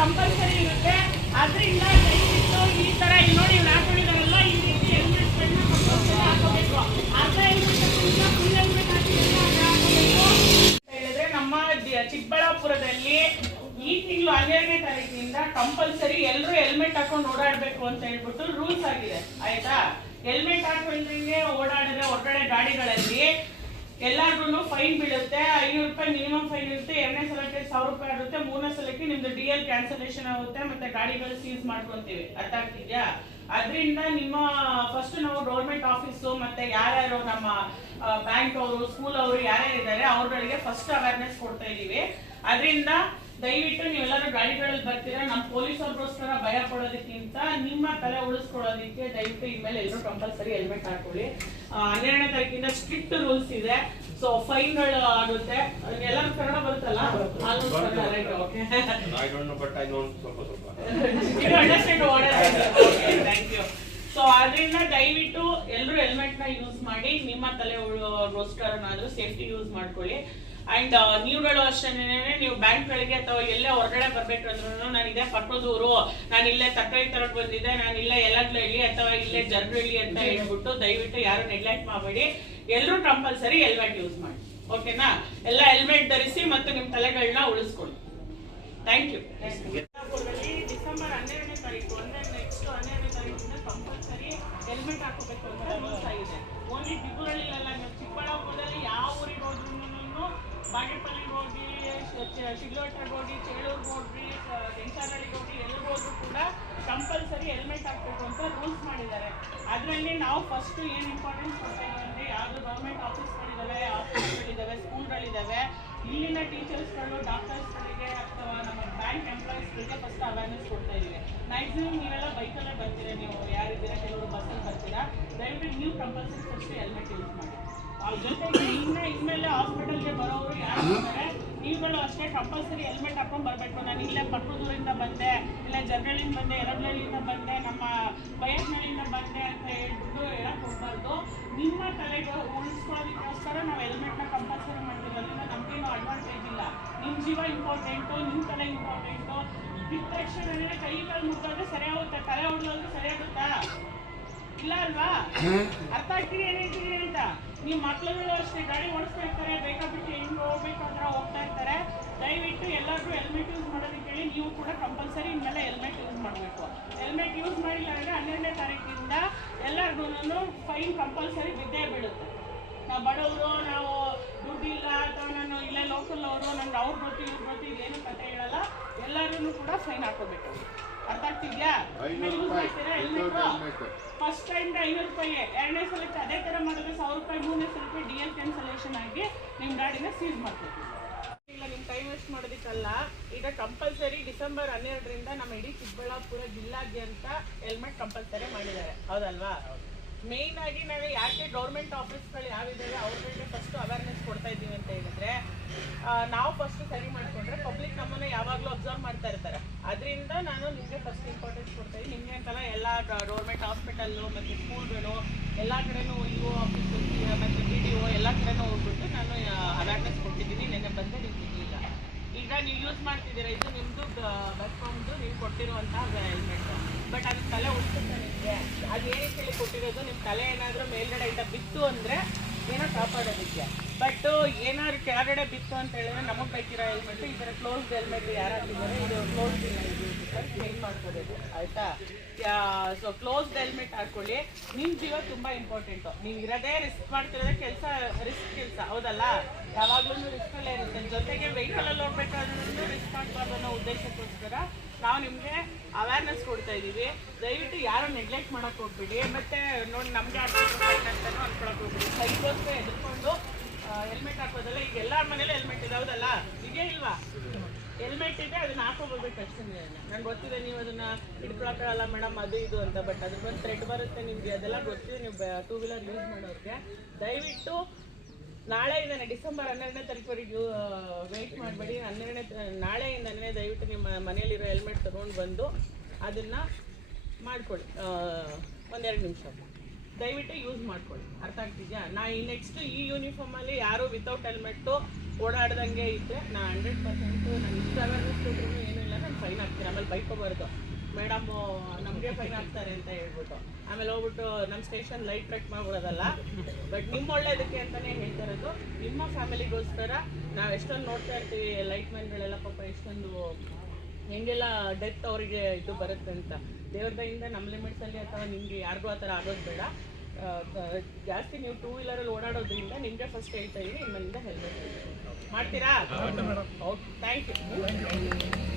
Compulsory ಇರುತ್ತೆ. ಅದರಿಂದ ದಯವಿಟ್ಟು ಈ ತರ ಇಲ್ಲಿ ನೋಡಿ ಇವ್ರು ಹಾಕೊಂಡಿದಾರಲ್ಲ ಈ ರೀತಿ ಹೆಲ್ಮೆಟ್ಗಳನ್ನ ಕಂಪಲ್ಸರಿ ಹಾಕೋಬೇಕು. ಅರ್ಧ ಹೆಲ್ಮೆಟ್ ಫುಲ್ ಹೆಲ್ಮೆಟ್ ಹಾಕಬೇಕು ಅಂತ ಹೇಳಿದ್ರೆ ನಮ್ಮ ಚಿಕ್ಕಬಳ್ಳಾಪುರದಲ್ಲಿ ಈ ತಿಂಗಳು 12ನೇ ತಾರೀಕಿನಿಂದ ಕಂಪಲ್ಸರಿ ಎಲ್ಲರೂ ಹೆಲ್ಮೆಟ್ ಹಾಕೊಂಡು ಓಡಾಡಬೇಕು ಅಂತ ಹೇಳ್ಬಿಟ್ಟು ರೂಲ್ಸ್ ಆಗಿದೆ ಆಯ್ತಾ. ಹೆಲ್ಮೆಟ್ ಹಾಕೊಂಡ್ರೆ ಓಡಾಡಿದ್ರೆ ಹೊರಗಡೆ ಗಾಡಿಗಳಲ್ಲಿ ಎಲ್ಲಾರ್ಗು ಫೈನ್ ಬೀಳುತ್ತೆ. 500 ರೂಪಾಯಿ ಮಿನಿಮಮ್ ಫೈನ್ ಇರುತ್ತೆ. 2ನೇ ಸಲಕ್ಕೆ 1000 ರೂಪಾಯಿ ಆಗುತ್ತೆ. 3ನೇ ಸಲಕ್ಕೆ ನಿಮ್ದು DL ಕ್ಯಾನ್ಸಲೇಷನ್ ಆಗುತ್ತೆ. ಮತ್ತೆ ಗಾಡಿಗಳು ಸೀಸ್ ಮಾಡ್ಕೊಂತೀವಿ. ಅರ್ಥ ಆಗ್ತಿದ್ಯಾ? ಅದರಿಂದ ನಿಮ್ಮ ಫಸ್ಟ್ ನಾವು ಗೌರ್ಮೆಂಟ್ ಆಫೀಸು ಮತ್ತೆ ಯಾರ್ಯಾರು ನಮ್ಮ ಬ್ಯಾಂಕ್ ಅವರು ಸ್ಕೂಲ್ ಅವರು ಯಾರ್ಯಾರಿದ್ದಾರೆ ಅವ್ರಗಳಿಗೆ ಫಸ್ಟ್ ಅವೇರ್ನೆಸ್ ಕೊಡ್ತಾ ಇದೀವಿ. ಅದರಿಂದ ದಯವಿಟ್ಟು ನೀವೆಲ್ಲರೂ ಗಾಡಿಗಳಲ್ಲಿ ಬರ್ತೀರಾ, ನಮ್ಮ ಪೊಲೀಸರಿಗೋಸ್ಕರ ಭಯ ಪಡೋದಕ್ಕಿಂತ ನಿಮ್ಮ ತಲೆ ಉಳಿಸ್ಕೊಳ್ಳೋದಕ್ಕೆ ದಯವಿಟ್ಟು ಇನ್ಮೇಲೆ ಎಲ್ಲರೂ ಕಂಪಲ್ಸರಿ ಹೆಲ್ಮೆಟ್ ಹಾಕೊಳ್ಳಿ. 12ನೇ ತಾರೀಕಿಂದ ಸ್ಟ್ರಿಕ್ಟ್ ರೂಲ್ಸ್ ಇದೆ. ಸೊ ಫೈನ್ಗಳು ಆಗುತ್ತೆ. ಎಲ್ಲರೂ ಕನ್ನಡ ಬರುತ್ತಲ್ಲ? Thank you. ಸೊ ಅದರಿಂದ ದಯವಿಟ್ಟು ಎಲ್ಲರೂ ಹೆಲ್ಮೆಟ್ ನ ಯೂಸ್ ಮಾಡಿ, ನಿಮ್ಮ ತಲೆಗೋಸ್ಕರನಾದ್ರೂ ಸೇಫ್ಟಿ ಯೂಸ್ ಮಾಡ್ಕೊಳ್ಳಿ. ಅಂಡ್ ನೀವುಗಳು ಅಷ್ಟೇನೆ ನೀವು ಬ್ಯಾಂಕ್ಗಳಿಗೆ ಅಥವಾ ಎಲ್ಲೇ ಹೊರಗಡೆ ಬರ್ಬೇಕಂದ್ರೂ ನಾನು ಇದೇ ಪಕ್ಕದೂರು, ನಾನು ಇಲ್ಲೇ ತರಕಾರಿ ತರಕ್ ಬಂದಿದ್ದೆ, ನಾನು ಇಲ್ಲೇ ಯಲಗ್ಲಹಳ್ಳಿ ಅಥವಾ ಇಲ್ಲೇ ಜರ್ಗಳ್ಳಿ ಅಂತ ಹೇಳ್ಬಿಟ್ಟು ದಯವಿಟ್ಟು ಯಾರು ನೆಗ್ಲೆಕ್ಟ್ ಮಾಡಬೇಡಿ. ಎಲ್ಲರೂ ಕಂಪಲ್ಸರಿ ಹೆಲ್ಮೆಟ್ ಯೂಸ್ ಮಾಡಿ. ಓಕೆನಾ? ಎಲ್ಲ ಹೆಲ್ಮೆಟ್ ಧರಿಸಿ ಮತ್ತು ನಿಮ್ಮ ತಲೆಗಳನ್ನ ಉಳಿಸ್ಕೊಳ್ಳಿ. Thank you. ಡಿಸೆಂಬರ್ 12ನೇ ತಾರೀಕು ನೆಕ್ಸ್ಟ್ 12ನೇ ತಾರೀಕಿಂದ ಕಂಪಲ್ಸರಿ ಹೆಲ್ಮೆಟ್ ಹಾಕೋಬೇಕು ಅಂತ ರೂಲ್ಸ್ ಆಗಿದೆ. ಓನ್ಲಿ ದಿಬ್ಬುರಳ್ಳಿಲ್ಲ, ಚಿಕ್ಕಬಳ್ಳಾಪುರದಲ್ಲಿ ಯಾವ ಊರಿಗೆ ಹೋದ್ರೂ ಬಾಗೇಪಲ್ಲಿಗೆ ಹೋಗಿ, ಶಿಗ್ಲೋಟಗೆ ಹೋಗಿ, ಚೇಳೂರ್ಗೆ ಹೋಗಿ, ಕೆಂಚಾನಹಳ್ಳಿಗೆ ಹೋಗಿ, ಎಲ್ಲಿಗೆ ಹೋದ್ರು ಕೂಡ ಕಂಪಲ್ಸರಿ ಹೆಲ್ಮೆಟ್ ಹಾಕಬೇಕು ಅಂತ ರೂಲ್ಸ್ ಮಾಡಿದ್ದಾರೆ. ಅದರಲ್ಲಿ ನಾವು ಫಸ್ಟ್ ಏನು ಇಂಪಾರ್ಟೆನ್ಸ್ ಕೊಡ್ತಾ ಇದ್ದೀವಿ ಅಂದರೆ ಯಾವುದು ಗೌರ್ಮೆಂಟ್ ಆಫೀಸ್ಗಳಿದ್ದಾವೆ, ಹಾಸ್ಪಿಟಲ್ಗಳಿದ್ದಾವೆ, ಸ್ಕೂಲ್ಗಳಿದ್ದಾವೆ, ಇಲ್ಲಿನ ಟೀಚರ್ಸ್ಗಳು, ಡಾಕ್ಟರ್ಸ್ಗಳಿಗೆ ಅಥವಾ ನಮ್ಮ ಬ್ಯಾಂಕ್ ಎಂಪ್ಲಾಯೀಸ್ಗಳಿಗೆ ಫಸ್ಟ್ ಅವೇರ್ನೆಸ್ ಕೊಡ್ತಾ ಇದ್ದೀವಿ. ಮ್ಯಾಕ್ಸಿಮಮ್ ನೀವೆಲ್ಲ ಬೈಕಲ್ಲೇ ಬರ್ತೀರಾ, ನೀವು ಯಾರಿದ್ದೀರಾ, ಕೆಲವರು ಬಸ್ಸಲ್ಲಿ ಬರ್ತೀರಾ, ದಯವಿಟ್ಟು ನೀವು ಕಂಪಲ್ಸರಿ ಫಸ್ಟ್ ಹೆಲ್ಮೆಟ್ ಯೂಸ್ ಮಾಡಿ. ಜೊತೆಗೆ ಇನ್ಮೇಲೆ ಹಾಸ್ಪಿಟಲ್ಗೆ ಬರೋರು ಯಾರು ಇರ್ತಾರೆ ನೀವುಗಳು ಅಷ್ಟೇ ಕಂಪಲ್ಸರಿ ಹೆಲ್ಮೆಟ್ ಹಾಕೊಂಡು ಬರಬೇಕು. ನಾನು ಇಲ್ಲೇ ಪಕ್ಕದೂರಿಂದ ಬಂದೆ, ಇಲ್ಲೇ ಜರ್ಗಳ್ಳಿಯಿಂದ ಬಂದೆ, ಯಲಗ್ಲಹಳ್ಳಿಯಿಂದ ಬಂದೆ, ನಮ್ಮ ಬಯಸ್ನಳ್ಳಿಯಿಂದ ಬಂದೆ ಅಂತ ಹೇಳ್ಬಿಟ್ಟು ಹೇಳಕ್ ಹೋಗ್ಬಾರ್ದು. ನಿಮ್ಮ ತಲೆಗೆ ಉಳಿಸ್ಕೊಳ್ಳೋದಕ್ಕೋಸ್ಕರ ನಾವು ಹೆಲ್ಮೆಟ್ನ ಕಂಪಲ್ಸರಿ ಮಾಡ್ತಿರೋದ್ರಿಂದ ನಮಗೇನು ಅಡ್ವಾಂಟೇಜ್ ಇಲ್ಲ. ನಿಮ್ಮ ಜೀವ ಇಂಪಾರ್ಟೆಂಟು, ನಿಮ್ಮ ತಲೆ ಇಂಪಾರ್ಟೆಂಟು. ಬಿದ್ದ ತಕ್ಷಣ ಕೈ ಕಾಲು ಮುಟ್ಟಾದ್ರೆ ಸರಿಯಾಗುತ್ತೆ, ತಲೆ ಹೊಡೆದ್ರೆ ಸರಿಯಾಗುತ್ತಾ? ಇಲ್ಲ ಅಲ್ವಾ? ಅರ್ಥ ಆಗ್ತೀರಿ ಏನ್ ಹೇಳ್ತೀರಿ ಅಂತ. ನೀವು ಮಕ್ಳುಗಳು ಅಷ್ಟೇ ಗಾಡಿ ಓಡಿಸ್ತಾ ಇರ್ತಾರೆ, ಬೇಕಾಬಿಟ್ಟು ಹೆಂಗೆ ಹೋಗ್ಬೇಕಂದ್ರೆ ಹೋಗ್ತಾ ಇರ್ತಾರೆ. ದಯವಿಟ್ಟು ಎಲ್ಲರಿಗೂ ಹೆಲ್ಮೆಟ್ ಯೂಸ್ ಮಾಡೋದಕ್ಕೆ ಹೇಳಿ ನೀವು ಕೂಡ ಕಂಪಲ್ಸರಿ ಇನ್ಮೇಲೆ ಹೆಲ್ಮೆಟ್ ಯೂಸ್ ಮಾಡಬೇಕು. ಹೆಲ್ಮೆಟ್ ಯೂಸ್ ಮಾಡಿಲ್ಲ ಅಂದರೆ 12ನೇ ತಾರೀಕಿಂದ ಎಲ್ಲರಿಗೂ ಫೈನ್ ಕಂಪಲ್ಸರಿ ಬಿದ್ದೇ ಬೀಳುತ್ತೆ. ನಾವು ಬಡವರು, ನಾವು ದುಡ್ಡಿಲ್ಲ ಅಥವಾ ನಾನು ಇಲ್ಲೇ ಲೋಕಲ್ ಅವರು, ನನಗೆ ಅವ್ರು ಗೊತ್ತು ಇವ್ರು ಗೊತ್ತು ಇದೇನು ಕತೆ ಹೇಳಲ್ಲ, ಎಲ್ಲರೂ ಕೂಡ ಫೈನ್ ಹಾಕೋಬೇಕು. ಅರ್ಥ ಆಗ್ತಿದ್ಯಾ? ಯೂಸ್ ಮಾಡ್ತೀರಾ ಹೆಲ್ಮೆಟ್? ಫಸ್ಟ್ ಟೈಮ್ 500 ರೂಪಾಯಿ, 2ನೇ ಸಲಕ್ಕೆ ಅದೇ ಥರ ಮಾಡಿದ್ರೆ 1000 ರೂಪಾಯಿ, 3ನೇ ಸಲಕ್ಕೆ DL ಕ್ಯಾನ್ಸಲೇಷನ್ ಆಗಿ ನಿಮ್ಮ ಗಾಡಿನ ಸೀಸ್ ಮಾಡ್ತೀವಿ. ಇಲ್ಲ ನಿಮ್ಮ ಟೈಮ್ ವೇಸ್ಟ್ ಮಾಡೋದಕ್ಕಲ್ಲ, ಈಗ ಕಂಪಲ್ಸರಿ ಡಿಸೆಂಬರ್ 12ರಿಂದ ನಮ್ಮ ಇಡೀ ಚಿಕ್ಕಬಳ್ಳಾಪುರ ಜಿಲ್ಲಾದ್ಯಂತ ಹೆಲ್ಮೆಟ್ ಕಂಪಲ್ಸರಿ ಮಾಡಿದ್ದಾರೆ, ಹೌದಲ್ವಾ? ಮೇಯ್ನ್ ಆಗಿ ನಾವು ಯಾಕೆ ಗೌರ್ಮೆಂಟ್ ಆಫೀಸ್ಗಳು ಯಾವಿದ್ದಾವೆ ಅವ್ರಿಗೆ ಫಸ್ಟ್ ಅವೇರ್ನೆಸ್ ಕೊಡ್ತಾ ಇದ್ದೀವಿ ಅಂತ ಹೇಳಿದ್ರೆ, ನಾವು ಫಸ್ಟ್ ಸರಿ ಮಾಡಿಕೊಂಡ್ರೆ ಪಬ್ಲಿಕ್ ನಮ್ಮನ್ನ ಯಾವಾಗಲೂ ಅಬ್ಸರ್ವ್ ಮಾಡ್ತಾ ಇರ್ತಾರೆ. ಅದರಿಂದ ನಾನು ನಿಮಗೆ ಫಸ್ಟ್ ಇಂಪಾರ್ಟೆನ್ಸ್ ಕೊಡ್ತಾ ಇದ್ದೀನಿ. ನಿಮಗೆ ಅಂತಲ್ಲ ಎಲ್ಲ ಗೌರ್ಮೆಂಟ್ ಹಾಸ್ಪಿಟಲ್ಲು ಮತ್ತು ಸ್ಕೂಲ್ಗಳು ಎಲ್ಲ ಕಡೆನೂ IO ಆಫೀಸ್ ಮತ್ತು BDO ಎಲ್ಲ ಕಡೆನೂ ಹೋಗ್ಬಿಟ್ಟು ನಾನು ಅವೇರ್ನೆಸ್ ಕೊಟ್ಟಿದ್ದೀನಿ. ನೆನ್ನೆ ಬಂದರೆ ನೀವು ಸಿಗಲಿಲ್ಲ. ಈಗ ನೀವು ಯೂಸ್ ಮಾಡ್ತಿದ್ದೀರಾ, ಇದು ನಿಮ್ಮದು ಬರ್ಕೊಂಡು ನೀವು ಕೊಟ್ಟಿರುವಂತಹ ಹೆಲ್ಮೆಟ್. ಬಟ್ ಅದು ತಲೆ ಉಳಿಸುತ್ತೆ ನಿಮಗೆ. ಅದು ಏನಕ್ಕೆ ಕೊಟ್ಟಿರೋದು, ನಿಮ್ಮ ತಲೆ ಏನಾದರೂ ಮೇಲ್ಗಡೆ ಇಂದ ಬಿತ್ತು ಅಂದರೆ ಏನೋ ಕಾಪಾಡೋದಕ್ಕೆ. ಬಟ್ ಏನಾದ್ರು ಕೆಳಗಡೆ ಬಿತ್ತು ಅಂತ ಹೇಳಿದ್ರೆ ನಮಗೆ ಬೇಕಿರೋ ಹೆಲ್ಮೆಟ್, ಈ ಥರ ಕ್ಲೋಸ್ಡ್ ಹೆಲ್ಮೆಟ್ ಯಾರು ಹಾಕಿದ್ದಾರೆ, ಇದು ಕ್ಲೋಸ್ಡ್ ಇಲ್ಲ, ಇದು ಕ್ಲೀನ್ ಮಾಡ್ಕೋಬೇಕು ಆಯಿತಾ. ಸೊ ಕ್ಲೋಸ್ಡ್ ಹೆಲ್ಮೆಟ್ ಹಾಕ್ಕೊಳ್ಳಿ. ನಿಮ್ಮ ಜೀವ ತುಂಬ ಇಂಪಾರ್ಟೆಂಟು. ನೀವು ಇರೋದೇ ರಿಸ್ಕ್ ಮಾಡ್ತಿರೋದೇ ಕೆಲಸ, ರಿಸ್ಕ್ ಕೆಲಸ, ಹೌದಲ್ಲ? ಯಾವಾಗಲೂ ರಿಸ್ಕಲ್ಲೇ ಇರುತ್ತೆ. ಜೊತೆಗೆ ವೆಹಿಕಲಲ್ಲಿ ಹೋಗ್ಬೇಕಾದ್ರೂ ರಿಸ್ಕ್ ಮಾಡಬಾರ್ದು ಅನ್ನೋ ಉದ್ದೇಶಕ್ಕೋಸ್ಕರ ನಾವು ನಿಮಗೆ ಅವೇರ್ನೆಸ್ ಕೊಡ್ತಾ ಇದ್ದೀವಿ. ದಯವಿಟ್ಟು ಯಾರು ನೆಗ್ಲೆಕ್ಟ್ ಮಾಡೋಕ್ಕೆ ಹೋಗ್ಬಿಡಿ. ಮತ್ತು ನೋಡಿ ನಮಗೆ ಅಂತಲೂ ಅನ್ಕೊಳಕ್ಕೆ ಹೋಗ್ಬಿಡಿ. ಸೈಡ್ಗೋಸ್ಕರ ಎದ್ಕೊಂಡು ಹೆಲ್ಮೆಟ್ ಹಾಕೋದಲ್ಲ. ಈಗ ಎಲ್ಲರ ಮನೇಲಿ ಹೆಲ್ಮೆಟ್ ಇದೆ, ಹೌದಲ್ಲ? ಇದೇ ಇಲ್ವಾ? ಹೆಲ್ಮೆಟ್ ಇದೆ, ಅದನ್ನ ಹಾಕೋಬೇಕು ಅಷ್ಟೇ. ನಂಗೆ ಗೊತ್ತಿದೆ ನೀವು ಅದನ್ನು ಹಿಡ್ಕೊಳಕ್ಕಾಗಲ್ಲ ಮೇಡಮ್ ಅದು ಇದು ಅಂತ. ಬಟ್ ಅದ್ರದ್ದು ಥ್ರೆಡ್ ಬರುತ್ತೆ ನಿಮಗೆ, ಅದೆಲ್ಲ ಗೊತ್ತಿದೆ. ನೀವು 2 ವೀಲರ್ ಯೂಸ್ ಮಾಡೋರಿಗೆ ದಯವಿಟ್ಟು ನಾಳೆ ಇದ್ದಾನೆ ಡಿಸೆಂಬರ್ 12ನೇ ತಾರೀಕುವರೆಗೂ ವೆಯ್ಟ್ ಮಾಡಬೇಡಿ. ನಾಳೆಯಿಂದನೇ ದಯವಿಟ್ಟು ನಿಮ್ಮ ಮನೆಯಲ್ಲಿರೋ ಹೆಲ್ಮೆಟ್ ತೊಗೊಂಡು ಬಂದು ಅದನ್ನು ಮಾಡ್ಕೊಳ್ಳಿ. 1-2 ನಿಮಿಷ. ದಯವಿಟ್ಟು ಯೂಸ್ ಮಾಡ್ಕೊಳ್ಳಿ. ಅರ್ಥ ಆಗ್ತಿದ್ಯಾ? ಈ ನೆಕ್ಸ್ಟ್ ಈ ಯೂನಿಫಾರ್ಮಲ್ಲಿ ಯಾರು ವಿತೌಟ್ ಹೆಲ್ಮೆಟ್ಟು ಓಡಾಡ್ದಂಗೆ ಇದ್ದರೆ ನಾನು 100% ನಾನು ಇಷ್ಟು ಅವೇರ್ನೆಸ್ ಕೊಟ್ಟರು ಏನೂ ಇಲ್ಲ, ನಾನು ಫೈನ್ ಹಾಕ್ತೀನಿ. ಆಮೇಲೆ ಬೈಕೋಬಾರ್ದು, ಮೇಡಮ್ಮು ನಮಗೆ ಫೈನ್ ಹಾಕ್ತಾರೆ ಅಂತ ಹೇಳ್ಬಿಟ್ಟು ಆಮೇಲೆ ಹೋಗ್ಬಿಟ್ಟು ನಮ್ಮ ಸ್ಟೇಷನ್ ಲೈಟ್ ಟ್ರೆಕ್ ಮಾಡ್ಬಿಡೋದಲ್ಲ. ಬಟ್ ನಿಮ್ಮ ಒಳ್ಳೇದಕ್ಕೆ ಅಂತಲೇ ಹೇಳ್ತಾ ಇರೋದು. ನಿಮ್ಮ ಫ್ಯಾಮಿಲಿಗೋಸ್ಕರ ನಾವು ಎಷ್ಟೊಂದು ನೋಡ್ತಾ ಇರ್ತೀವಿ, ಲೈಟ್ ಮ್ಯಾನ್ಗಳೆಲ್ಲ ಪಾಪ ಎಷ್ಟೊಂದು ಹೆಂಗೆಲ್ಲ ಡೆತ್ ಅವರಿಗೆ ಇದು ಬರುತ್ತೆ ಅಂತ. ದೇವ್ರ ದಯಿಂದ ನಮ್ಮ ಲಿಮಿಟ್ಸಲ್ಲಿ ಅಥವಾ ನಿಮಗೆ ಯಾರಿಗೂ ಆ ಥರ ಆಗೋದು ಬೇಡ. ಜಾಸ್ತಿ ನೀವು 2 ವೀಲರಲ್ಲಿ ಓಡಾಡೋದ್ರಿಂದ ನಿಮಗೆ ಫಸ್ಟ್ ಹೇಳ್ತಾ ಇದ್ದೀನಿ, ನಿಮ್ಮಿಂದ ಹೆಲ್ಮೆಟ್ ಮಾಡ್ತೀರಾ? Okay, thank you.